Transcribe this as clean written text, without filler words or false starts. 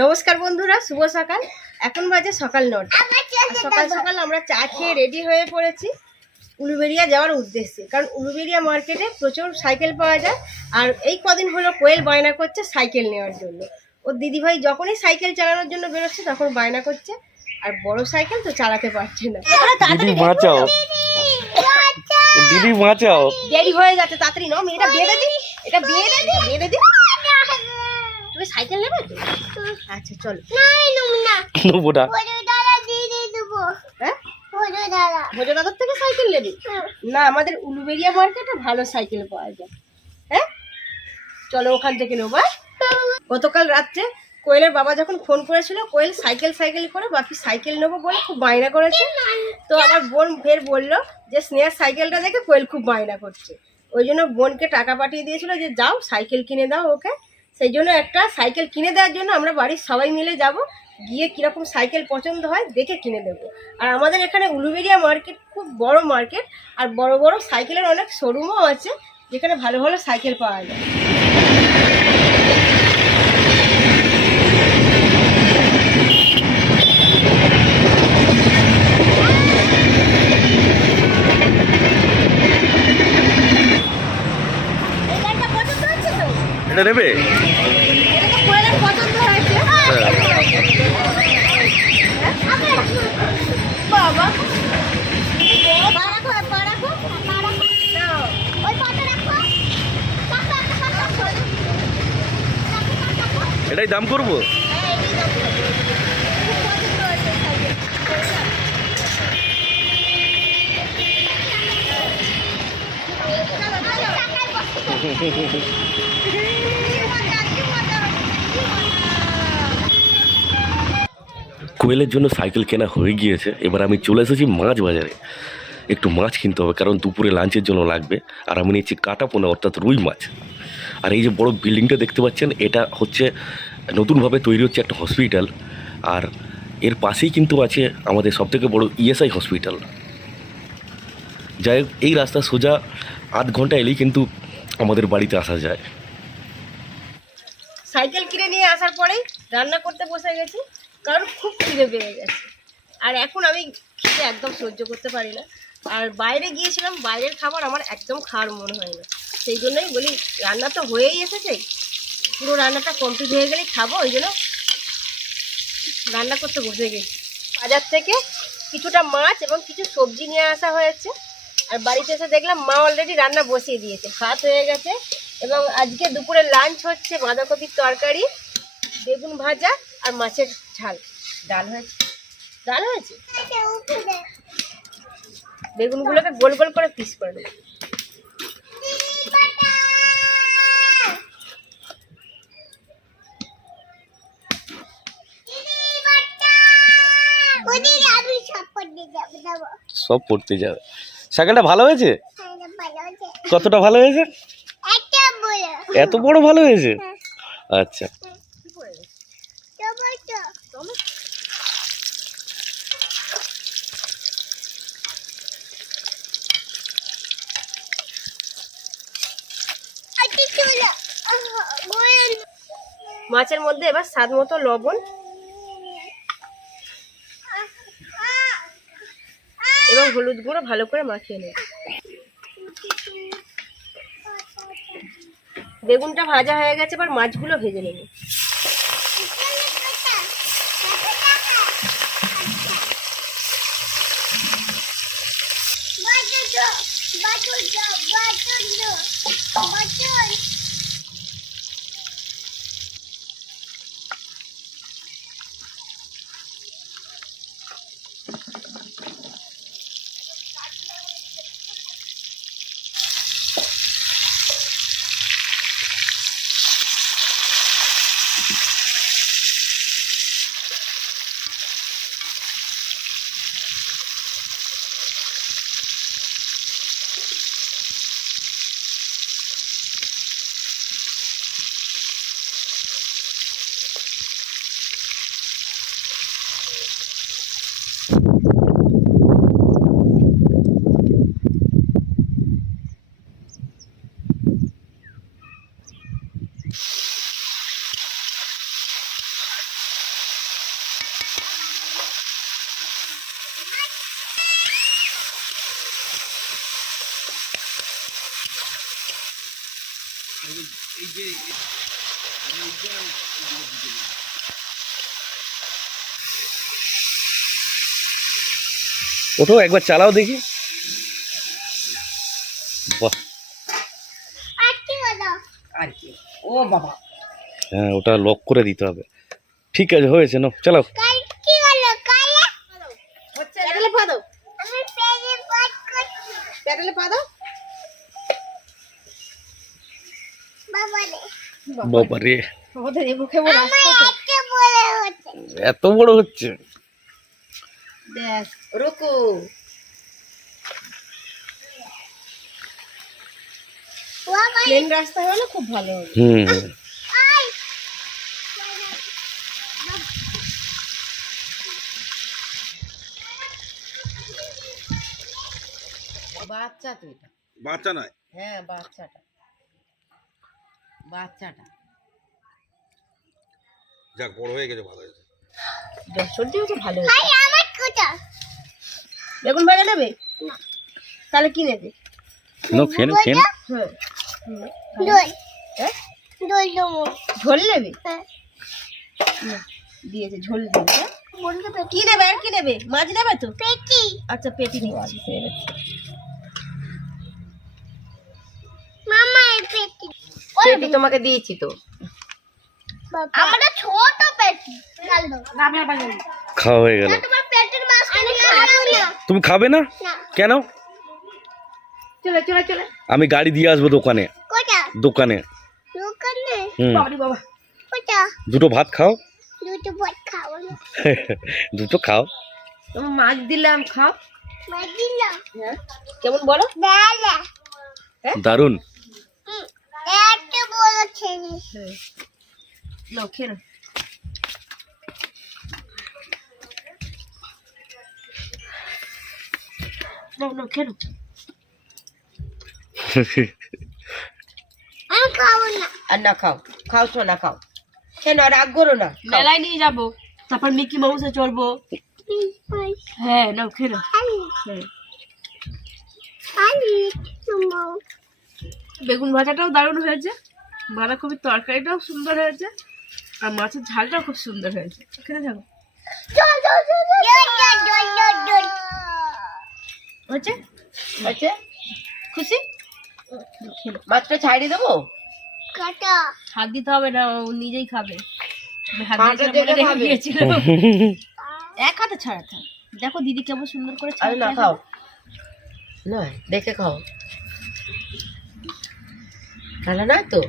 নমস্কার বন্ধুরা, শুভ সকাল। এখন বাজে সকাল 9টা। সকাল সকাল আমরা চা খেয়ে রেডি হয়ে পড়েছি উলুবেড়িয়া যাওয়ার উদ্দেশ্যে। কারণ উলুবেড়িয়া মার্কেটে প্রচুর সাইকেল পাওয়া যায়। আর এই কদিন হলো কোয়েল বায়না করছে সাইকেল নেওয়ার জন্য। ওর দিদিভাই যখনই সাইকেল চালানোর জন্য বেরোচ্ছে তখন বায়না করছে, আর বড় সাইকেল তো চালাতে পারছে না। দিদি বাঁচাও, দিদি বাঁচাও, দেরি হয়ে যাচ্ছে, তাড়াতাড়ি নাও। এটা বেঁধে দিই, এটা বেঁধে দিই। তুমি সাইকেল নেবে তো? আচ্ছা চলো। নেবো না। হ্যাঁ, ভোজ দাদার থেকে সাইকেল নেবে না? আমাদের উলুবেড়িয়া মার্কেটে ভালো সাইকেল পাওয়া যায়। হ্যাঁ চলো, ওখান থেকে নেবো। গতকাল রাত্রে কোয়েলের বাবা যখন ফোন করেছিল, কোয়েল সাইকেল করে বাপি সাইকেল নেবো বলে খুব বায়না করেছে। তো আমার বোন ফের বললো যে স্নেহার সাইকেলটা দেখে কোয়েল খুব বায়না করছে। ওই জন্য বোনকে টাকা পাঠিয়ে দিয়েছিল যে যাও সাইকেল কিনে দাও ওকে। সেই জন্য একটা সাইকেল কিনে দেওয়ার জন্য আমরা বাড়ির সবাই মিলে যাব, গিয়ে কীরকম সাইকেল পছন্দ হয় দেখে কিনে দেবো। আর আমাদের এখানে উলুবেড়িয়া মার্কেট খুব বড় মার্কেট, আর বড় বড় সাইকেলের অনেক শোরুমও আছে যেখানে ভালো ভালো সাইকেল পাওয়া যায়। এটা নেবে? এটাই দাম করবো। কোয়েলের জন্য সাইকেল কেনা হয়ে গিয়েছে। এবার আমি চলে এসেছি মাছ বাজারে। একটু মাছ কিনতে হবে, কারণ দুপুরে লাঞ্চের জন্য লাগবে। আর আমি নিচ্ছি কাটা পোনা, অর্থাৎ রুই মাছ। আর এই যে বড় বিল্ডিংটা দেখতে পাচ্ছেন, এটা হচ্ছে নতুনভাবে তৈরি হচ্ছে একটা হসপিটাল। আর এর পাশেই কিন্তু আছে আমাদের সবথেকে বড় ইএসআই হসপিটাল। যাই হোক, এই রাস্তা সোজা আধ ঘন্টা এলেই কিন্তু আমাদের বাড়িতে আসা যায়। সাইকেল কিনে নিয়ে আসার পরেই রান্না করতে বসে গেছি, কারণ খুব খিদে পেয়ে গেছে। আর এখন আমি খিদে একদম সহ্য করতে পারি না। আর বাইরে গিয়েছিলাম, বাইরের খাবার আমার একদম খাওয়ার মনে হয় না। সেই জন্যই বলি রান্না তো হয়েই এসেছে, পুরো রান্নাটা কমপ্লিট হয়ে গেলেই খাবো। ওই জন্য রান্না করতে বসে গেছি। বাজার থেকে কিছুটা মাছ এবং কিছু সবজি নিয়ে আসা হয়েছে। আর বাড়িতে এসে দেখলাম মা অলরেডি রান্না বসিয়ে দিয়েছে, ভাত হয়ে গেছে। এবং আজকে দুপুরে লাঞ্চ হচ্ছে বাঁধাকপির তরকারি, বেগুন ভাজা আর মাছের ঝাল। ডাল হয়েছে। বেগুনগুলোকে গোল গোল করে পিস করে দেবো। সব পড়তে যাবে। সাইকেলটা ভালো হয়েছে? কতটা ভালো হয়েছে? এত বড় ভালো হয়েছে? আচ্ছা, মাছের মধ্যে এবার স্বাদ মতো লবণ এবং হলুদ গুঁড়ো ভালো করে মাখিয়ে নেব। বেগুনটা ভাজা হয়ে গেছে, এবার মাছগুলো ভেজে নেব। ওঠো একবার চালাও দেখি। বাহ, আর কি, ও বাবা, হ্যাঁ ওটা লক করে দিতে হবে। ঠিক আছে, হয়েছে, নাও চালাও। হচ্ছে প্যাডেলে পা দাও, প্যাডেলে পা দাও। বাবা রে, আমাদের এই মুখে বড় আসছে তো। এত বড় হচ্ছে। দেখ রুকু, প্লেন রাস্তা হলে খুব ভালো হবে। বাচ্চা তো এটা, বাচ্চা নয়, হ্যাঁ বাচ্চাটা, বাচ্চাটা যাক বড় হয়ে গেছে, ভালো হয়েছে। সর্দি হচ্ছে ভালো হয়েছে। বেগুন ভাজা নেবে? তাহলে কি নেবে? খেন খেন। হ্যাঁ, ঝোল নেবে? না, দিয়েছে ঝোল দেবে। হ্যাঁ? কি নেবে আর কি নেবে? মাছ নেবে তো? পেটি। আচ্ছা পেটি নিচ্ছি। পেটি তোমাকে দিয়েছি তো। আমার ছোট পেটি। খাওয়া হয়ে গেল। তুমি খাবে না? কেন? চলে চলে চলে, আমি গাড়ি দিয়ে আসবো দোকানে। দোকানে বাবা, দুটো ভাত খাও। দুটো খাও। তোমার মাছ দিলাম, খাও। হ্যাঁ, কেমন বলো? দারুন। নাও খেয়ে নাও। নাও নাও খেয়ে নাও। আর না খাও, খাও সোনা খাও। কেন রাগ করো না, মেলায় নিয়ে যাবো, তারপর মিকি মাউসে চড়বো। হ্যাঁ নাও খেয়ে নাও। বেগুন ভাজাটাও দারুণ হয়েছে, বাঁধাকপির তরকারিটাও সুন্দর হয়েছে, আর মাছের ঝালটাও খুব সুন্দর হয়েছে। খেতে থাকো। হচ্ছে হচ্ছে, খুশি? মাছটা ছাড়িয়ে দেবো? হাত দিতে হবে না, ও নিজেই খাবে। আমি হাত দিয়েছিলাম বলে রেখে দিয়েছিলাম। এক হাতে ছাড়াতে হবে। দেখো দিদি কেমন সুন্দর করে ছাড়াতে। না খাও, না দেখে খাও, খালা না তো।